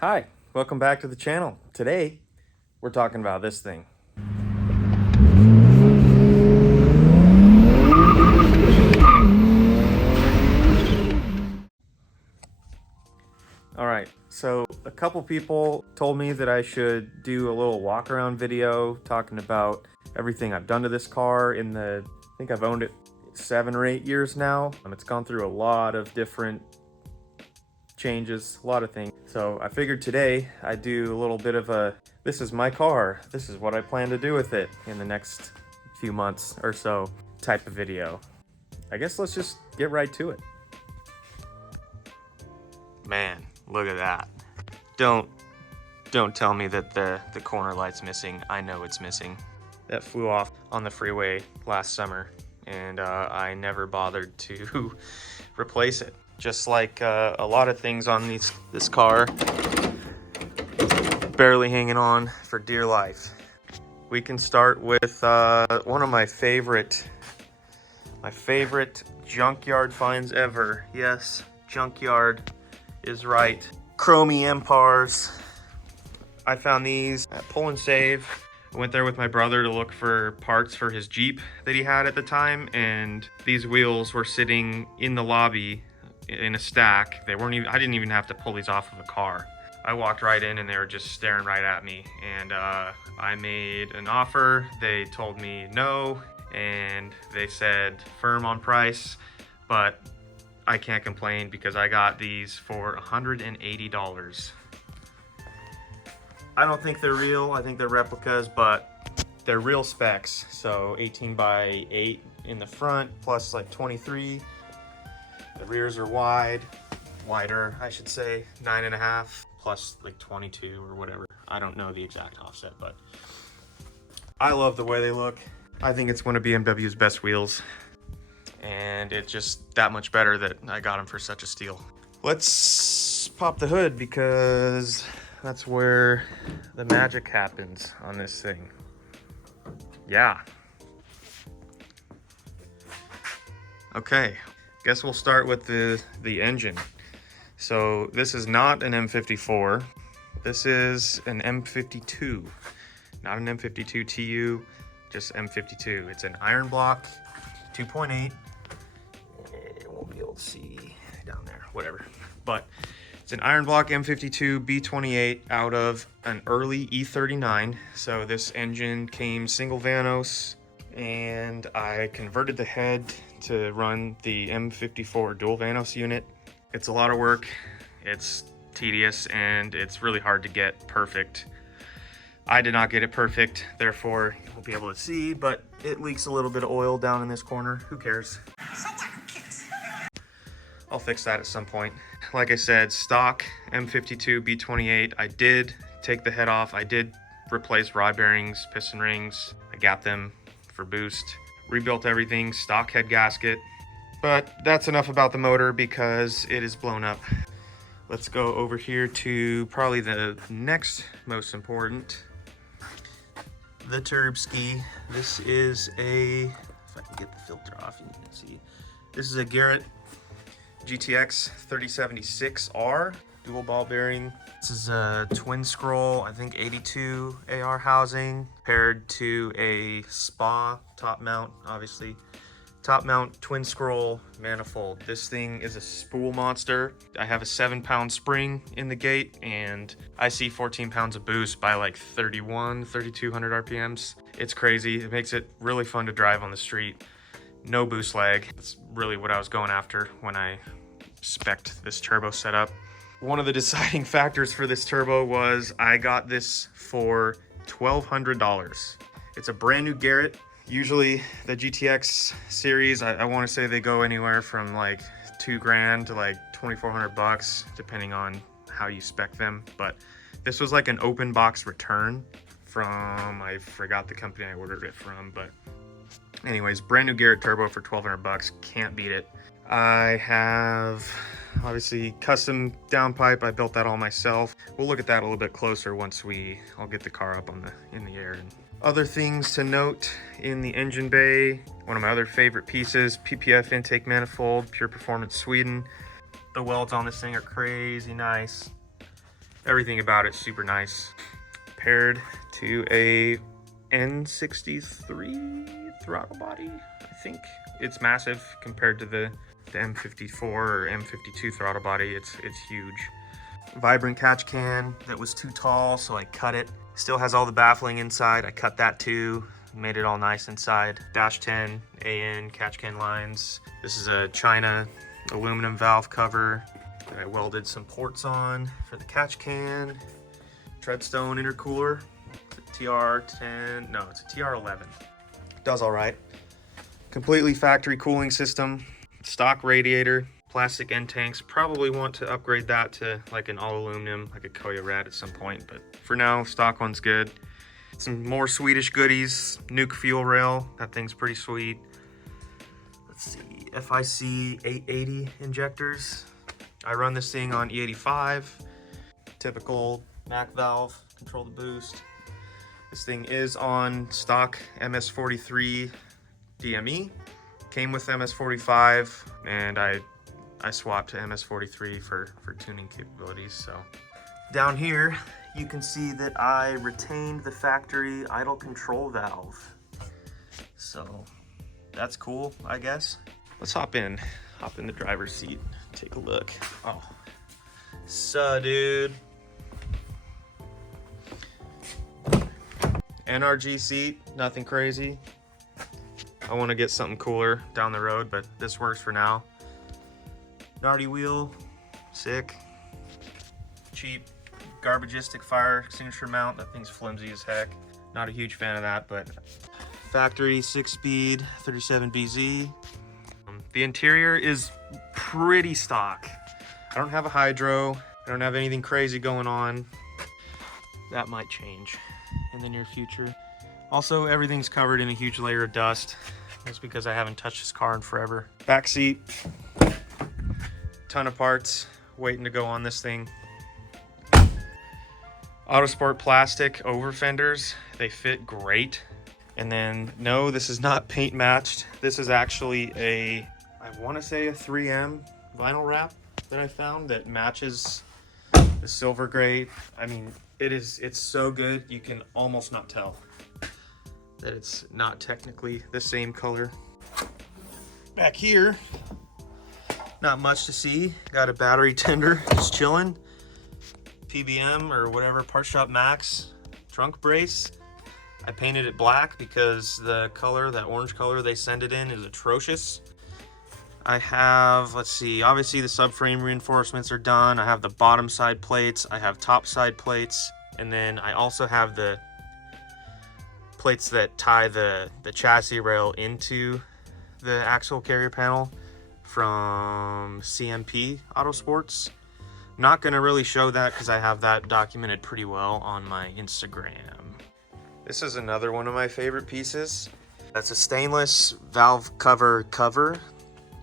Hi, welcome back to the channel. Today, we're talking about this thing. All right, so a couple people told me that I should do a little walk around video talking about everything I've done to this car I think I've owned it 7 or 8 years now. It's gone through a lot of different changes, a lot of things. So I figured today I'd do a little bit of this is my car, this is what I plan to do with it in the next few months or so type of video. I guess let's just get right to it. Man, look at that. Don't tell me that the corner light's missing. I know it's missing. That flew off on the freeway last summer, and I never bothered to replace it. Just like a lot of things on this car, barely hanging on for dear life. We can start with one of my favorite junkyard finds ever. Yes, junkyard is right. Chromey Empars. I found these at Pull and Save. I went there with my brother to look for parts for his Jeep that he had at the time, and these wheels were sitting in the lobby in a stack. They weren't even, I didn't even have to pull these off of a car. I walked right in and they were just staring right at me, and I made an offer. They told me no, and they said firm on price, but I can't complain because I got these for $180. I don't think they're real, I think they're replicas, but they're real specs. So 18 by 8 in the front, plus like 23. The rears are wider, I should say, 9.5, plus like 22 or whatever. I don't know the exact offset, but I love the way they look. I think it's one of BMW's best wheels, and it's just that much better that I got them for such a steal. Let's pop the hood because that's where the magic happens on this thing. Yeah. Okay, guess we'll start with the engine. So this is not an M54. This is an M52. Not an M52 TU, just M52. It's an iron block, 2.8. Won't be able to see down there, whatever. But it's an iron block M52 B28 out of an early E39. So this engine came single Vanos, and I converted the head to run the M54 dual Vanos unit. It's a lot of work, it's tedious, and it's really hard to get perfect. I did not get it perfect, therefore you won't be able to see, but it leaks a little bit of oil down in this corner. Who cares? I'll fix that at some point. Like I said, stock M52 B28. I did take the head off. I did replace rod bearings, piston rings. I gapped them for boost. Rebuilt everything, stock head gasket. But that's enough about the motor because it is blown up. Let's go over here to probably the next most important, the turb ski. This is if I can get the filter off, you can see. This is a Garrett GTX 3076R, dual ball bearing. This is a twin scroll, I think 82 AR housing, paired to a Spa top mount, obviously. Top mount twin scroll manifold. This thing is a spool monster. I have a 7-pound spring in the gate, and I see 14 pounds of boost by like 3,200 RPMs. It's crazy. It makes it really fun to drive on the street. No boost lag. That's really what I was going after when I spec'd this turbo setup. One of the deciding factors for this turbo was I got this for $1,200. It's a brand new Garrett. Usually the GTX series, I want to say they go anywhere from like $2,000 to like 2,400 bucks, depending on how you spec them. But this was like an open box return from, I forgot the company I ordered it from, but anyways, brand new Garrett turbo for 1,200 bucks, can't beat it. I have obviously custom downpipe. I built that all myself. We'll look at that a little bit closer once I'll get the car up in the air. And other things to note in the engine bay, one of my other favorite pieces, PPF intake manifold, Pure Performance Sweden. The welds on this thing are crazy nice. Everything about it super nice. Paired to a N63 throttle body. I think it's massive compared to the M54 or M52 throttle body. It's huge. Vibrant catch can that was too tall, so I cut it. Still has all the baffling inside. I cut that too, made it all nice inside. Dash 10 AN catch can lines. This is a China aluminum valve cover that I welded some ports on for the catch can. Treadstone intercooler. It's a TR10, no, it's a TR11. Does all right. Completely factory cooling system. Stock radiator. Plastic end tanks. Probably want to upgrade that to like an all aluminum, like a Koya Red at some point, but for now, stock one's good. Some more Swedish goodies. Nuke fuel rail. That thing's pretty sweet. Let's see, FIC 880 injectors. I run this thing on E45. Typical Mac valve, control the boost. This thing is on stock MS43 DME. Came with MS45, and I swapped to MS43 for tuning capabilities. So down here, you can see that I retained the factory idle control valve. So that's cool, I guess. Let's hop in the driver's seat, take a look. Oh, so dude. NRG seat, nothing crazy. I want to get something cooler down the road, but this works for now. Nardy wheel, sick. Cheap garbagistic fire extinguisher mount. That thing's flimsy as heck. Not a huge fan of that, but factory 6-speed 37BZ. The interior is pretty stock. I don't have a hydro. I don't have anything crazy going on. That might change in the near future. Also, everything's covered in a huge layer of dust. That's because I haven't touched this car in forever. Back seat, ton of parts waiting to go on this thing. Autosport plastic over fenders, they fit great. And then, no, this is not paint matched. This is actually I want to say a 3M vinyl wrap that I found that matches the silver gray. I mean, it's so good, you can almost not tell that it's not technically the same color. Back here, not much to see. Got a battery tender just chilling. PBM or whatever, Part Shop Max trunk brace. I painted it black because the color, that orange color they send it in, is atrocious. I have, let's see, obviously the subframe reinforcements are done. I have the bottom side plates, I have top side plates, and then I also have the plates that tie the chassis rail into the axle carrier panel from CMP Autosports. Not gonna really show that because I have that documented pretty well on my Instagram. This is another one of my favorite pieces. That's a stainless valve cover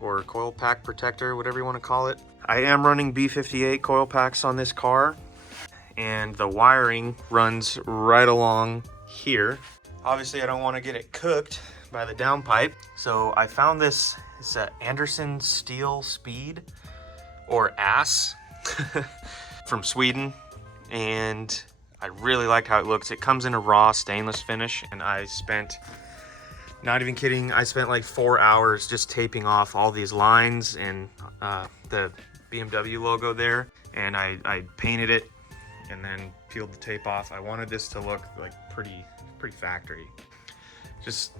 or coil pack protector, whatever you want to call it. I am running B58 coil packs on this car, and the wiring runs right along here. Obviously, I don't want to get it cooked by the downpipe, so I found this. It's a Anderson Steel Speed, or ASS, from Sweden, and I really like how it looks. It comes in a raw stainless finish, and I spent, not even kidding, I spent like 4 hours just taping off all these lines and the BMW logo there, and I painted it and then peeled the tape off. I wanted this to look like pretty factory. Just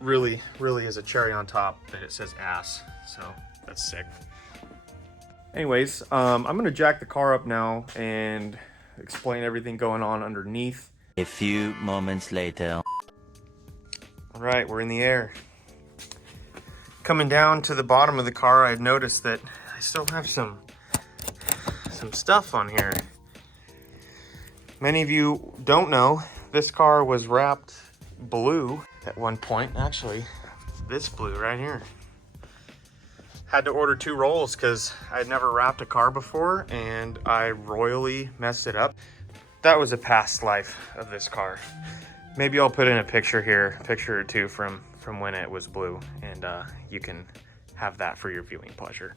really is a cherry on top that it says ASS, so that's sick. Anyways, I'm gonna jack the car up now and explain everything going on underneath. A few moments later. All right, we're in the air. Coming down to the bottom of the car, I noticed that I still have some stuff on here. Many of you don't know, this car was wrapped blue at one point. Actually, this blue right here. Had to order 2 rolls because I'd never wrapped a car before and I royally messed it up. That was a past life of this car. Maybe I'll put in a picture here, a picture or two from when it was blue, and you can have that for your viewing pleasure.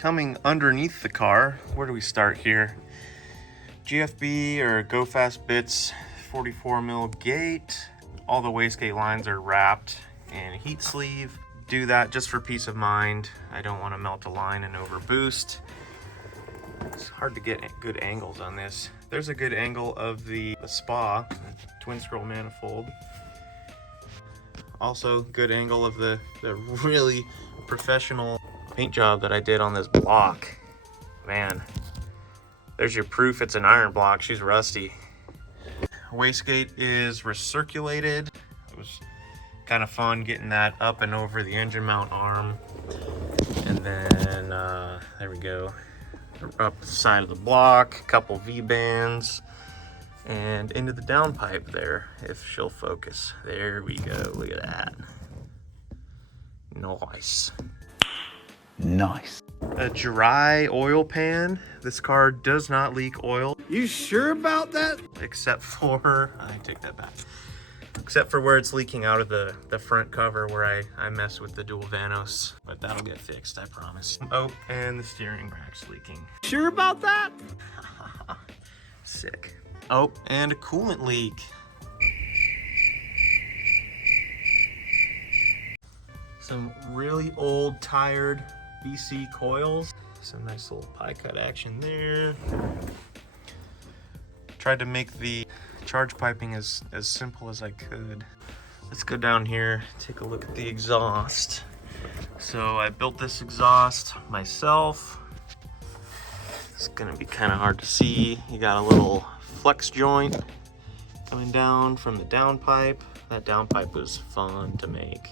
Coming underneath the car, where do we start here? GFB or Go Fast Bits 44 mil gate. All the wastegate lines are wrapped in heat sleeve. Do that just for peace of mind. I don't want to melt a line and overboost. It's hard to get good angles on this. There's a good angle of the spa, twin scroll manifold. Also good angle of the really professional paint job that I did on this block. Man, there's your proof it's an iron block. She's rusty. Wastegate is recirculated. It was kind of fun getting that up and over the engine mount arm. And then, there we go. Up the side of the block, a couple V-bands, and into the downpipe there, if she'll focus. There we go, look at that. Nice. Nice. A dry oil pan. This car does not leak oil. You sure about that? Except for, I take that back. Except for where it's leaking out of the front cover where I mess with the dual vanos. But that'll get fixed, I promise. Oh, and the steering rack's leaking. Sure about that? Sick. Oh, and a coolant leak. Some really old, tired BC coils. Some nice little pie cut action there. Tried to make the charge piping as simple as I could. Let's go down here, take a look at the exhaust. So I built this exhaust myself. It's gonna be kind of hard to see. You got a little flex joint coming down from the downpipe. That downpipe was fun to make.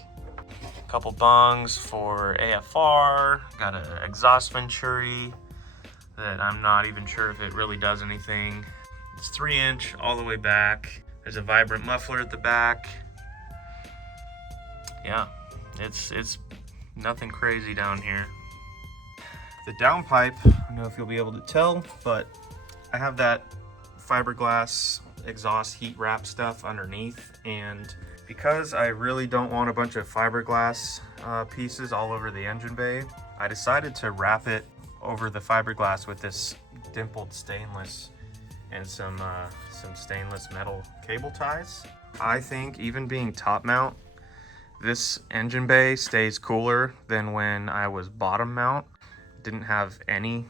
A couple bungs for AFR. Got an exhaust venturi that I'm not even sure if it really does anything. It's 3-inch all the way back. There's a vibrant muffler at the back. Yeah, it's nothing crazy down here. The downpipe, I don't know if you'll be able to tell, but I have that fiberglass exhaust heat wrap stuff underneath, and because I really don't want a bunch of fiberglass pieces all over the engine bay, I decided to wrap it over the fiberglass with this dimpled stainless and some stainless metal cable ties. I think even being top mount, this engine bay stays cooler than when I was bottom mount. Didn't have any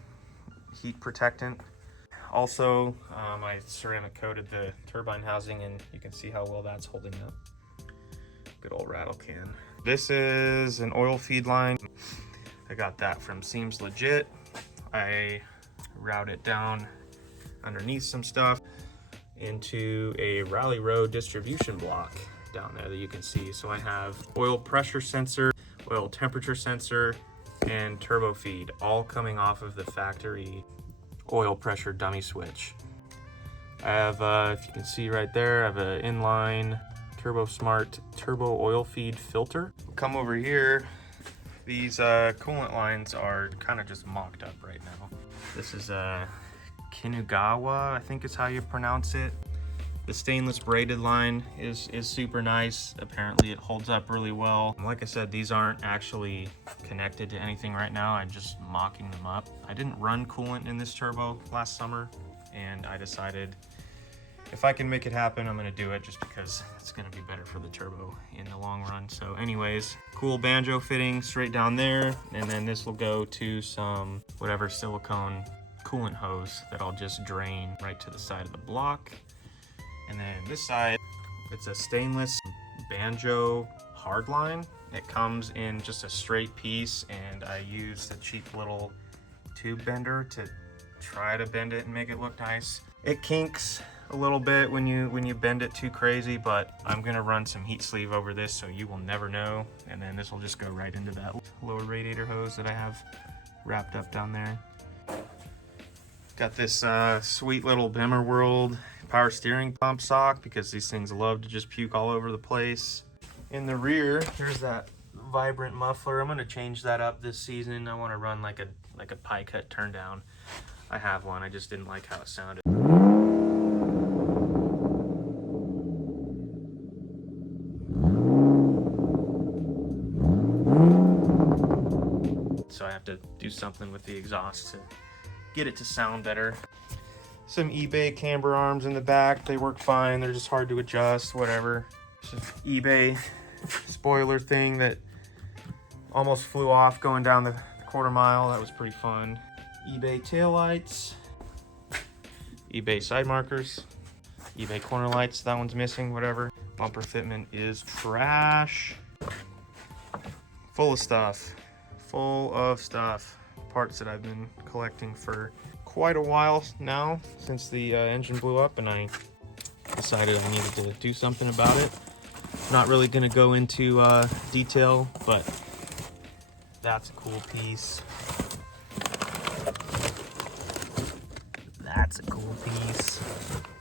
heat protectant. Also, I ceramic coated the turbine housing, and you can see how well that's holding up. Good old rattle can. This is an oil feed line. I got that from Seems Legit. I routed it down underneath some stuff into a Rally Road distribution block down there that you can see. So I have oil pressure sensor, oil temperature sensor, and turbo feed all coming off of the factory oil pressure dummy switch. I have, if you can see right there, I have an inline Turbo Smart turbo oil feed filter. Come over here. These coolant lines are kind of just mocked up right now. This is a Kinugawa, I think is how you pronounce it. The stainless braided line is super nice. Apparently it holds up really well. Like I said, these aren't actually connected to anything right now. I'm just mocking them up. I didn't run coolant in this turbo last summer, and I decided if I can make it happen, I'm gonna do it just because it's gonna be better for the turbo in the long run. So anyways, cool banjo fitting straight down there. And then this will go to some whatever silicone coolant hose that I'll just drain right to the side of the block. And then this side, it's a stainless banjo hardline. It comes in just a straight piece, and I used a cheap little tube bender to try to bend it and make it look nice. It kinks a little bit when you bend it too crazy, but I'm gonna run some heat sleeve over this so you will never know. And then this will just go right into that lower radiator hose that I have wrapped up down there. Got this sweet little Bimmer World power steering pump sock because these things love to just puke all over the place. In the rear, here's that vibrant muffler. I'm gonna change that up this season. I want to run like a pie cut turn down. I have one, I just didn't like how it sounded. So I have to do something with the exhaust to get it to sound better. Some eBay camber arms in the back. They work fine. They're just hard to adjust, whatever. Just eBay spoiler thing that almost flew off going down the quarter mile. That was pretty fun. eBay taillights. eBay side markers. eBay corner lights. That one's missing, whatever. Bumper fitment is trash. Full of stuff. Full of stuff. Parts that I've been collecting for quite a while now, since the engine blew up, and I decided I needed to do something about it. Not really going to go into detail, but that's a cool piece. That's a cool piece.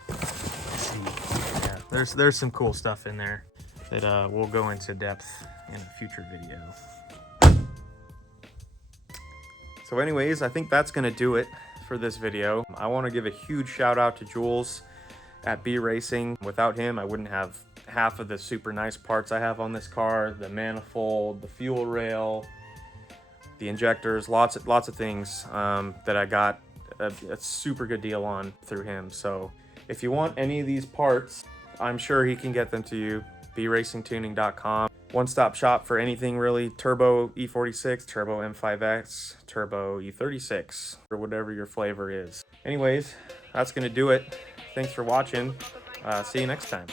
Let's see. Yeah, there's some cool stuff in there that we'll go into depth in a future video. So anyways, I think that's gonna do it for this video. I want to give a huge shout out to Jules at B Racing. Without him, I wouldn't have half of the super nice parts I have on this car, the manifold, the fuel rail, the injectors, lots of things that I got a super good deal on through him. So if you want any of these parts, I'm sure he can get them to you. bracingtuning.com. One-stop shop for anything really. Turbo E46, turbo M5X, turbo E36, or whatever your flavor is. Anyways, that's gonna do it. Thanks for watching. See you next time.